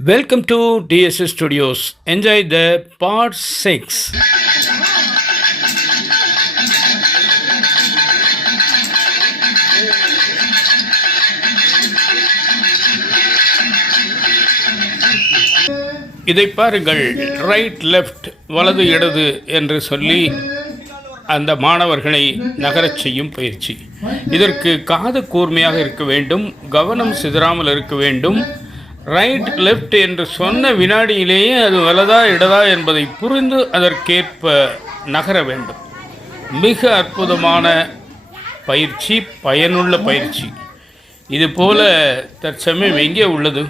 Welcome to DSS Studios. Enjoy the part 6. இதை பாருங்கள், right left வலது இடது என்று சொல்லி அந்த மாணவர்களை நகரச் செய்யும் பயிற்சி. இதற்கு காது கூர்மையாக இருக்க வேண்டும், கவனம் சிதறாமல் இருக்க வேண்டும். ரைட் லெஃப்ட் என்று சொன்ன வினாடியிலேயே அது வலதா இடதா என்பதை புரிந்து அதற்கேற்ப நகர வேண்டும். மிக அற்புதமான பயிற்சி, பயனுள்ள பயிற்சி. இதுபோல தற்சமயம் எங்கே உள்ளது?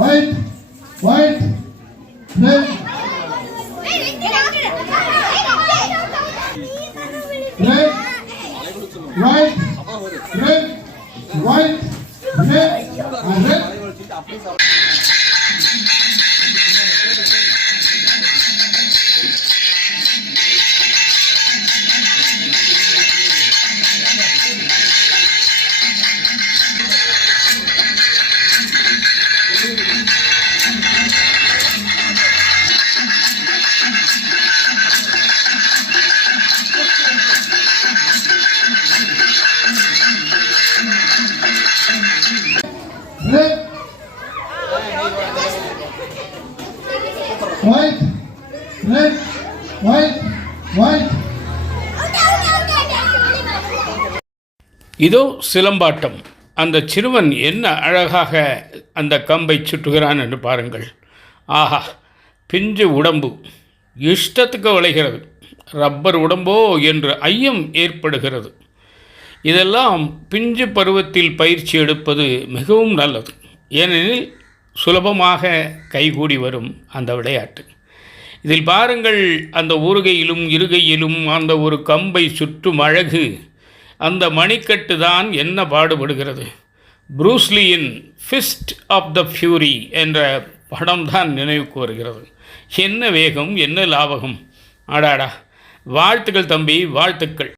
White, white, red, red, white, red, white, red, and red. Red, white, red, white, white. இதோ சிலம்பாட்டம். அந்த சிறுவன் என்ன அழகாக அந்த கம்பை சுற்றுகிறான் என்று பாருங்கள். ஆஹா, பிஞ்சு உடம்பு இஷ்டத்துக்கு விளைகிறது. ரப்பர் உடம்போ என்று ஐயம் ஏற்படுகிறது. இதெல்லாம் பிஞ்சு பருவத்தில் பயிற்சி எடுப்பது மிகவும் நல்லது. ஏனெனில் சுலபமாக கைகூடி வரும் அந்த விளையாட்டு. இதில் பாருங்கள், அந்த ஊறுகையிலும் இருகையிலும் அந்த ஒரு கம்பை சுற்றும் அழகு. அந்த மணிக்கட்டு தான் என்ன பாடுபடுகிறது. ப்ரூஸ்லியின் ஃபிஸ்ட் ஆஃப் த ஃபியூரி என்ற படம் தான் நினைவுக்கு வருகிறது. என்ன வேகம், என்ன லாபகம்! ஆடாடா, வாழ்த்துக்கள் தம்பி, வாழ்த்துக்கள்.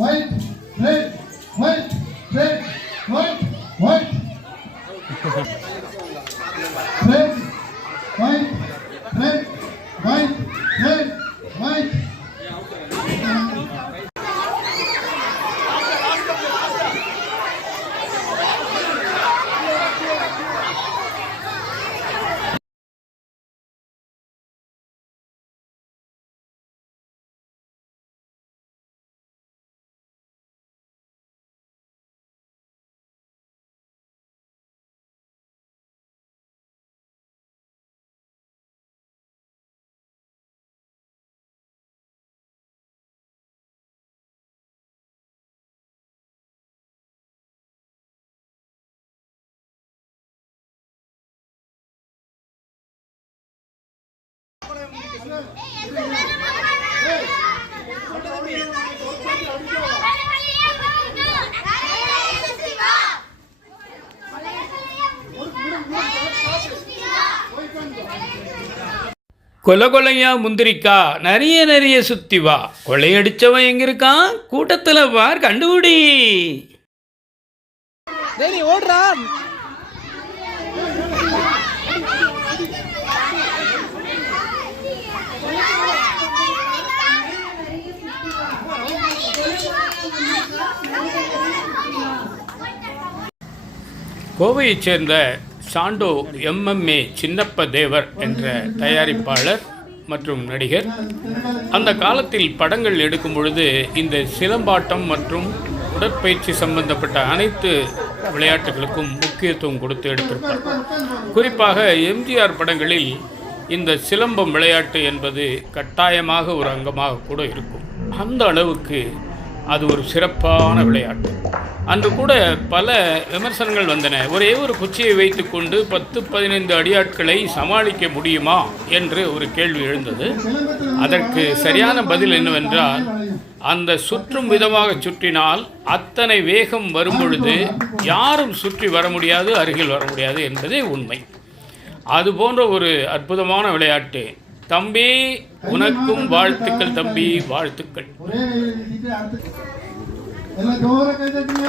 White, red, white, red, white, white. Red, white, red, white, red, white. கொலை கொலையா முந்திரிக்கா, நிறைய சுத்தி வா. கொள்ளையடிச்சவன் எங்க இருக்கான்? கூட்டத்தில் பார், கண்டுபிடி. ஓடுறான். கோவையைச் சேர்ந்த சாண்டோ MMA சின்னப்ப தேவர் என்ற தயாரிப்பாளர் மற்றும் நடிகர் அந்த காலத்தில் படங்கள் எடுக்கும் பொழுது இந்த சிலம்பாட்டம் மற்றும் உடற்பயிற்சி சம்பந்தப்பட்ட அனைத்து விளையாட்டுகளுக்கும் முக்கியத்துவம் கொடுத்து எடுத்திருப்பார். குறிப்பாக எம்ஜிஆர் படங்களில் இந்த சிலம்பம் விளையாட்டு என்பது கட்டாயமாக ஒரு அங்கமாக கூட இருக்கும். அந்த அளவுக்கு அது ஒரு சிறப்பான விளையாட்டு. அன்று கூட பல விமர்சனங்கள் வந்தன. ஒரே ஒரு குச்சியை வைத்துக்கொண்டு 10-15 அடியாட்களை சமாளிக்க முடியுமா என்று ஒரு கேள்வி எழுந்தது. அதற்கு சரியான பதில் என்னவென்றால், அந்த சுற்றும் விதமாக சுற்றினால் அத்தனை வேகம் வரும்பொழுது யாரும் சுற்றி வர முடியாது, அருகில் வர முடியாது என்பதே உண்மை. அதுபோன்ற ஒரு அற்புதமான விளையாட்டு. தம்பி, உனக்கும் வாழ்த்துக்கள் தம்பி, வாழ்த்துக்கள். எல்லாம் ஜோரா கை தட்டுங்க.